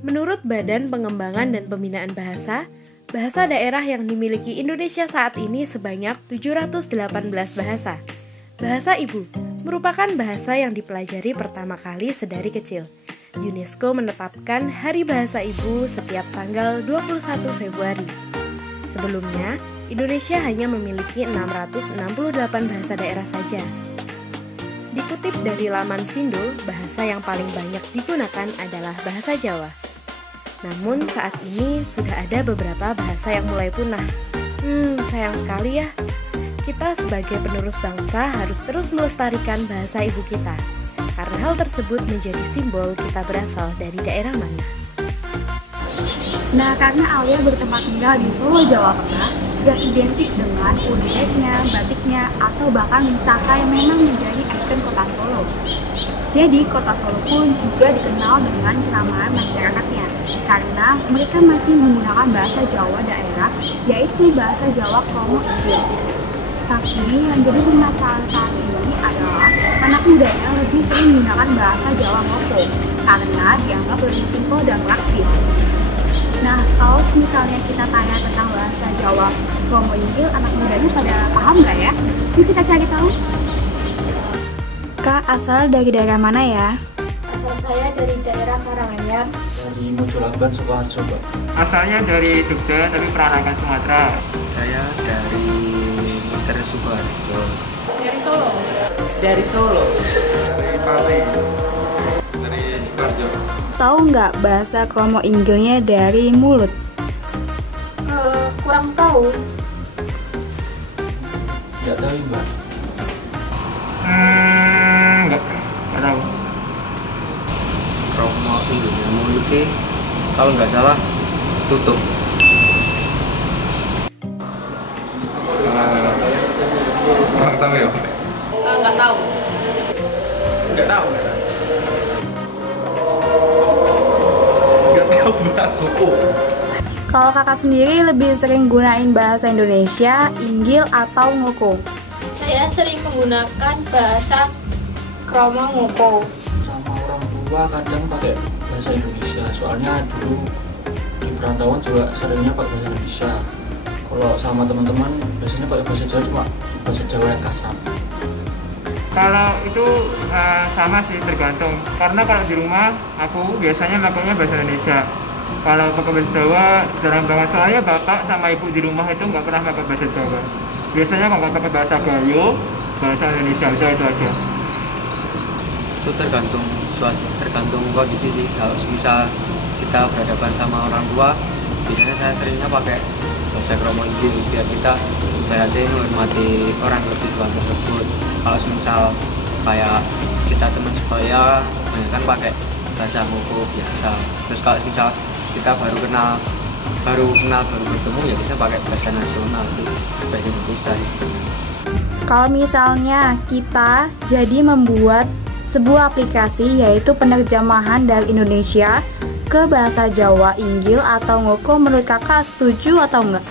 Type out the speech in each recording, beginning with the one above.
Menurut Badan Pengembangan dan Pembinaan Bahasa, bahasa daerah yang dimiliki Indonesia saat ini sebanyak 718 bahasa. Bahasa ibu merupakan bahasa yang dipelajari pertama kali sedari kecil. UNESCO menetapkan Hari Bahasa Ibu setiap tanggal 21 Februari. Sebelumnya, Indonesia hanya memiliki 668 bahasa daerah saja. Dikutip dari laman Sindo, bahasa yang paling banyak digunakan adalah bahasa Jawa. Namun saat ini sudah ada beberapa bahasa yang mulai punah. Sayang sekali ya. Kita sebagai penerus bangsa harus terus melestarikan bahasa ibu kita. Karena hal tersebut menjadi simbol kita berasal dari daerah mana. Nah, karena Alia bertempat tinggal di Solo, Jawa Tengah, dan identik dengan kulitnya, batiknya, atau bahkan wisata yang memang menjadi ikon kota Solo. Jadi, kota Solo pun juga dikenal dengan keramahan masyarakatnya, karena mereka masih menggunakan bahasa Jawa daerah, yaitu bahasa Jawa Kromo Inggil. Tapi yang jadi permasalahan saat ini adalah anak mudanya lebih sering menggunakan bahasa Jawa Ngoko, karena dianggap lebih simpel dan praktis. Nah, kalau misalnya kita tanya tentang bahasa Jawa Kromo Inggil, anak mudanya pada paham nggak ya? Yuk kita cari tahu. Kak, asal dari daerah mana ya? Asal saya dari daerah Karanganyar. Dari Mojolaban, Sukoharjo, Mbak. Asalnya dari Jogja, tapi peranakan Sumatera. Saya dari Munter Sukoharjo. Dari Solo. Dari Solo. Dari Pati. Dari Sukoharjo. Tahu nggak bahasa Kromo Inggilnya dari mulut? Kurang tahu. Nggak tahu, Mbak. Nggak tahu. Kromo Inggilnya mulutnya kalau nggak salah tutup. Kurang tahu ya? Nggak tahu. Nggak tahu. Nggak tahu, Mbak. Suku. Kalau kakak sendiri lebih sering gunain bahasa Indonesia, Inggil, atau Ngoko? Saya sering menggunakan bahasa Kromo Ngoko. Sama orang tua kadang pakai bahasa Indonesia. Soalnya dulu di perantauan juga seringnya pakai bahasa Indonesia. Kalau sama teman-teman biasanya pakai bahasa Jawa, cuma bahasa Jawa yang kasar. Kalau itu sama sih, tergantung. Karena kalau di rumah aku biasanya makanya bahasa Indonesia. Kalau pakai bahasa Jawa jarang banget, soalnya bapak sama ibu di rumah itu nggak pernah pakai bahasa Jawa. Biasanya kalau nggak pakai bahasa Gayo, bahasa Indonesia udah itu aja. Itu tergantung kondisi sih. Kalau misal kita berhadapan sama orang tua, biasanya saya seringnya pakai bahasa Kromo Inggil biar kita berarti menghormati orang lebih tua tersebut. Kalau misal kayak kita teman sebaya, kan pakai bahasa Ngoko biasa. Terus kalau misal kita baru bertemu ya bisa pakai bahasa nasional, itu bahasa Indonesia sih. Kalau misalnya kita jadi membuat sebuah aplikasi yaitu penerjemahan dari Indonesia ke bahasa Jawa, Inggil, atau Ngoko, menurut kakak setuju atau enggak?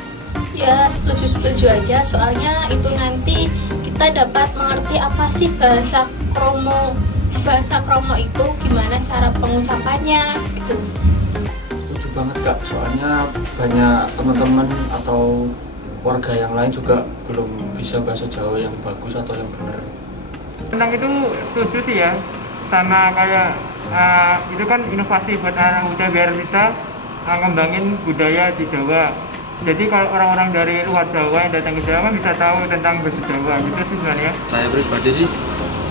Ya, setuju-setuju aja. Soalnya itu nanti kita dapat mengerti apa sih bahasa Kromo. Bahasa Kromo itu gimana cara pengucapannya gitu. Setuju banget, Kak. Soalnya banyak teman-teman atau warga yang lain juga belum bisa bahasa Jawa yang bagus atau yang benar. Tentang itu setuju sih ya. Sama kayak itu kan inovasi buat anak muda biar bisa ngembangin budaya di Jawa. Jadi kalau orang-orang dari luar Jawa yang datang ke Jawa kan bisa tahu tentang bahasa Jawa gitu sih sebenarnya. Saya pribadi sih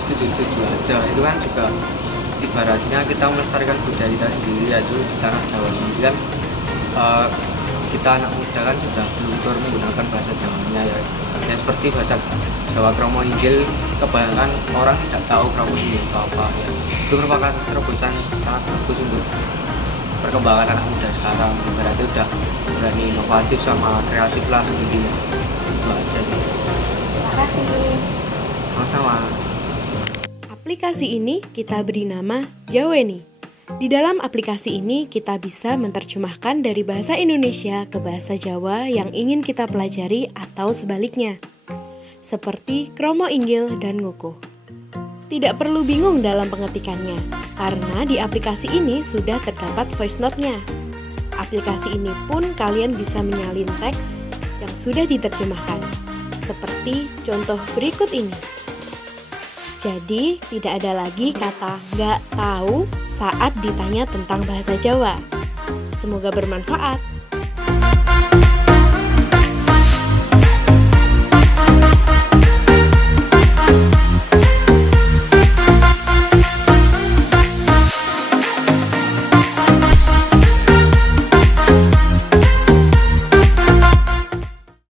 setuju aja. Itu kan juga ibaratnya kita melestarikan budaya kita sendiri, yaitu di tanah Jawa sendiri kan. Kita anak muda kan sudah belajar menggunakan bahasa Jawanya ya seperti bahasa Jawa Kromo Inggil. Kebanyakan orang tidak tahu Kromo Inggil itu apa ya. Itu merupakan terobosan sangat bagus untuk perkembangan anak muda sekarang. Berarti udah berani inovatif sama kreatif lah intinya. Itu aja sih. Terima kasih. Sama-sama. Aplikasi ini kita beri nama Jaweni. Di dalam aplikasi ini kita bisa menerjemahkan dari bahasa Indonesia ke bahasa Jawa yang ingin kita pelajari atau sebaliknya, seperti Kromo Inggil dan Ngoko. Tidak perlu bingung dalam pengetikannya, karena di aplikasi ini sudah terdapat voice note-nya. Aplikasi ini pun kalian bisa menyalin teks yang sudah diterjemahkan, seperti contoh berikut ini. Jadi, tidak ada lagi kata nggak tahu saat ditanya tentang bahasa Jawa. Semoga bermanfaat.